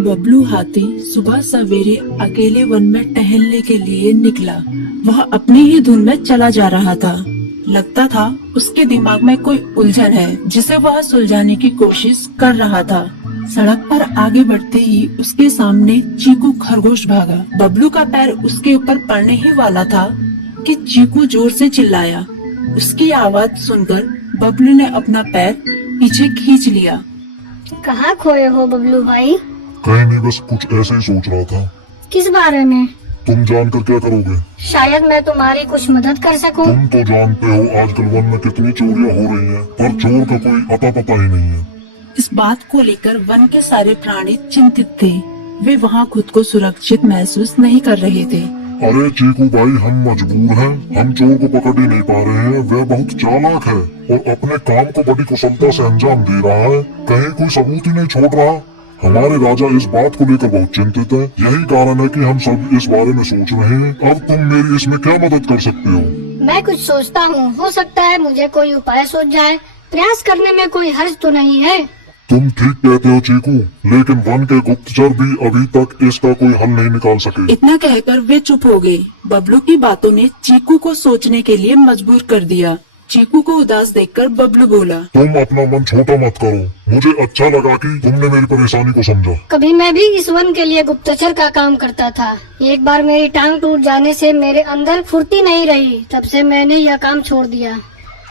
बबलू हाथी सुबह सवेरे अकेले वन में टहलने के लिए निकला। वह अपनी ही धुन में चला जा रहा था। लगता था उसके दिमाग में कोई उलझन है जिसे वह सुलझाने की कोशिश कर रहा था। सड़क पर आगे बढ़ते ही उसके सामने चीकू खरगोश भागा। बबलू का पैर उसके ऊपर पड़ने ही वाला था कि चीकू जोर से चिल्लाया। उसकी आवाज सुनकर बबलू ने अपना पैर पीछे खींच लिया। कहाँ खोए हो बबलू भाई? कहीं नहीं, बस कुछ ऐसे ही सोच रहा था। किस बारे में? तुम जानकर क्या करोगे? शायद मैं तुम्हारी कुछ मदद कर सकूं। तुम तो जानते हो आजकल वन में कितनी चोरियां हो रही हैं, पर चोर का कोई अता पता ही नहीं है। इस बात को लेकर वन के सारे प्राणी चिंतित थे। वे वहाँ खुद को सुरक्षित महसूस नहीं कर रहे थे। अरे चीकू भाई, हम मजबूर हैं। हम चोर को पकड़ ही नहीं पा रहे हैं। वह बहुत चालाक है और अपने काम को बड़ी कुशलता से अंजाम दे रहा है। कहीं कोई सबूत ही नहीं छोड़ रहा। हमारे राजा इस बात को लेकर बहुत चिंतित है। यही कारण है कि हम सब इस बारे में सोच रहे हैं। अब तुम मेरी इसमें क्या मदद कर सकते हो? मैं कुछ सोचता हूँ, हो सकता है मुझे कोई उपाय सूझ जाए। प्रयास करने में कोई हर्ज तो नहीं है। तुम ठीक कहते हो चीकू, लेकिन वन के गुप्तचर भी अभी तक इसका कोई हल नहीं निकाल सके। इतना कहकर वे चुप हो गए। बबलू की बातों ने चीकू को सोचने के लिए मजबूर कर दिया। चीकू को उदास देखकर बबलू बोला, तुम अपना मन छोटा मत करो। मुझे अच्छा लगा कि तुमने मेरी परेशानी को समझा। कभी मैं भी इस वन के लिए गुप्तचर का काम करता था। एक बार मेरी टांग टूट जाने से मेरे अंदर फुर्ती नहीं रही। तब से मैंने यह काम छोड़ दिया।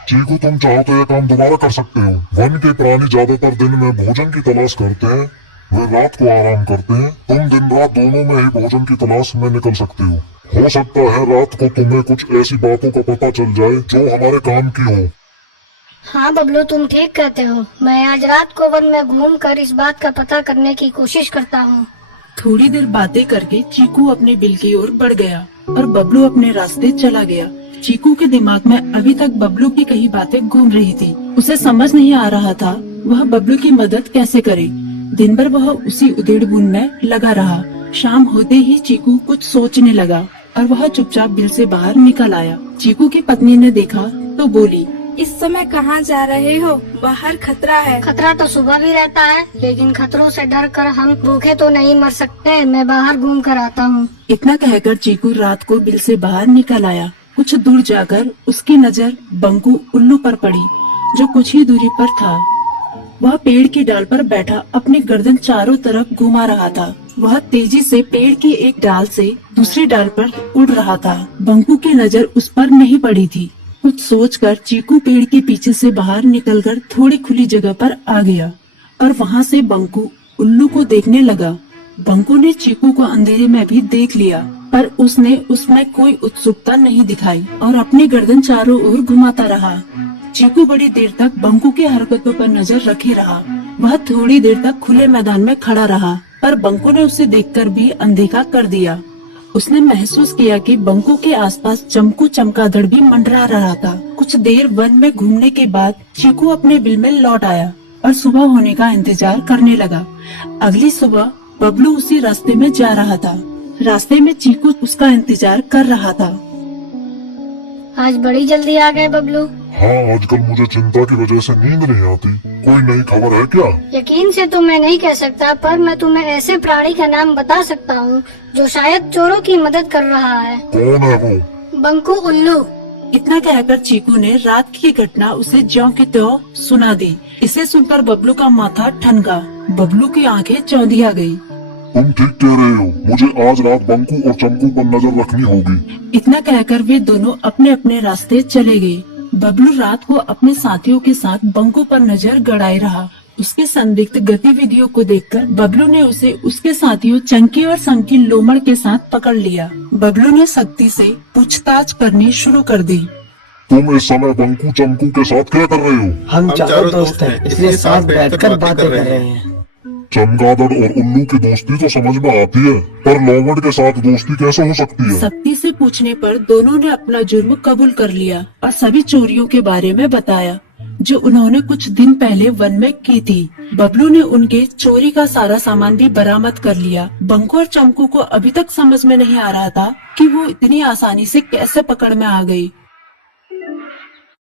चीकू, तुम चाहो तो यह काम दोबारा कर सकते हो। वन के प्राणी ज्यादातर दिन में भोजन की तलाश करते हैं, वे रात को आराम करते हैं। तुम दिन रात दोनों में ही भोजन की तलाश में निकल सकते हो। हो सकता है रात को तुम्हें कुछ ऐसी बातों का पता चल जाए जो हमारे काम की हो। हाँ बबलू, तुम ठीक कहते हो। मैं आज रात को वन में घूमकर इस बात का पता करने की कोशिश करता हूँ। थोड़ी देर बातें करके चीकू अपने बिल की ओर बढ़ गया और बबलू अपने रास्ते चला गया। चीकू के दिमाग में अभी तक बबलू की कई बातें घूम रही थी। उसे समझ नहीं आ रहा था वह बबलू की मदद कैसे करे। दिन भर वह उसी उधेड़-बुन में लगा रहा। शाम होते ही चीकू कुछ सोचने लगा और वह चुपचाप बिल से बाहर निकल आया। चीकू की पत्नी ने देखा तो बोली, इस समय कहाँ जा रहे हो? बाहर खतरा है। खतरा तो सुबह भी रहता है, लेकिन खतरों से डर कर हम भूखे तो नहीं मर सकते। मैं बाहर घूम कर आता हूँ। इतना कहकर चीकू रात को बिल से बाहर निकल आया। कुछ दूर जाकर उसकी नजर बंकू उल्लू पर पड़ी, जो कुछ ही दूरी पर था। वह पेड़ की डाल पर बैठा अपनी गर्दन चारों तरफ घुमा रहा था। वह तेजी से पेड़ की एक डाल से दूसरी डाल पर उड़ रहा था। बंकू की नजर उस पर नहीं पड़ी थी। कुछ सोचकर चीकू पेड़ के पीछे से बाहर निकलकर थोड़ी खुली जगह पर आ गया और वहाँ से बंकू उल्लू को देखने लगा। बंकू ने चीकू को अंधेरे में भी देख लिया, पर उसने उसमें कोई उत्सुकता नहीं दिखाई और अपनी गर्दन चारों ओर घुमाता रहा। चीकू बड़ी देर तक बंकू की हरकतों पर नजर रखे रहा। वह थोड़ी देर तक खुले मैदान में खड़ा रहा, पर बंकू ने उसे देखकर भी अनदेखा कर दिया। उसने महसूस किया कि बंकू के आसपास चमकू चमगादड़ भी मंडरा रहा था। कुछ देर वन में घूमने के बाद चीकू अपने बिल में लौट आया और सुबह होने का इंतजार करने लगा। अगली सुबह बबलू उसी रास्ते में जा रहा था। रास्ते में चीकू उसका इंतजार कर रहा था। आज बड़ी जल्दी आ गए बबलू। हाँ, आजकल मुझे चिंता की वजह से नींद नहीं आती। कोई नई खबर है क्या? यकीन से तो मैं नहीं कह सकता, पर मैं तुम्हें ऐसे प्राणी का नाम बता सकता हूँ जो शायद चोरों की मदद कर रहा है। कौन है वो? बंकू उल्लू। इतना कहकर चीकू ने रात की घटना उसे ज्यों की त्यों सुना दी। इसे सुनकर बबलू का माथा ठनका। बबलू की आंखें चौंधिया गई। तुम ठीक कह रहे हो। मुझे आज रात बंकू और चमकू पर नजर रखनी होगी। इतना कहकर वे दोनों अपने अपने रास्ते चले गए। बबलू रात को अपने साथियों के साथ बंकू पर नजर गड़ाए रहा। उसके संदिग्ध गतिविधियों को देखकर बबलू ने उसे उसके साथियों चंकी और संकी लोमड़ के साथ पकड़ लिया। बबलू ने सख्ती से पूछताछ करनी शुरू कर दी। तुम इस समय बंकू चमकू के साथ क्या कर रहे हो? हम चारों दोस्त हैं, इसलिए साथ बैठकर बातें कर रहे हैं। चमगादड़ और उल्लू की दोस्ती तो समझ में आती है, पर लोमड़ के साथ दोस्ती कैसे हो सकती है? सख्ती से पूछने पर दोनों ने अपना जुर्म कबूल कर लिया और सभी चोरियों के बारे में बताया जो उन्होंने कुछ दिन पहले वन में की थी। बबलू ने उनके चोरी का सारा सामान भी बरामद कर लिया। बंकू और चमकू को अभी तक समझ में नहीं आ रहा था कि वो इतनी आसानी से कैसे पकड़ में आ गई।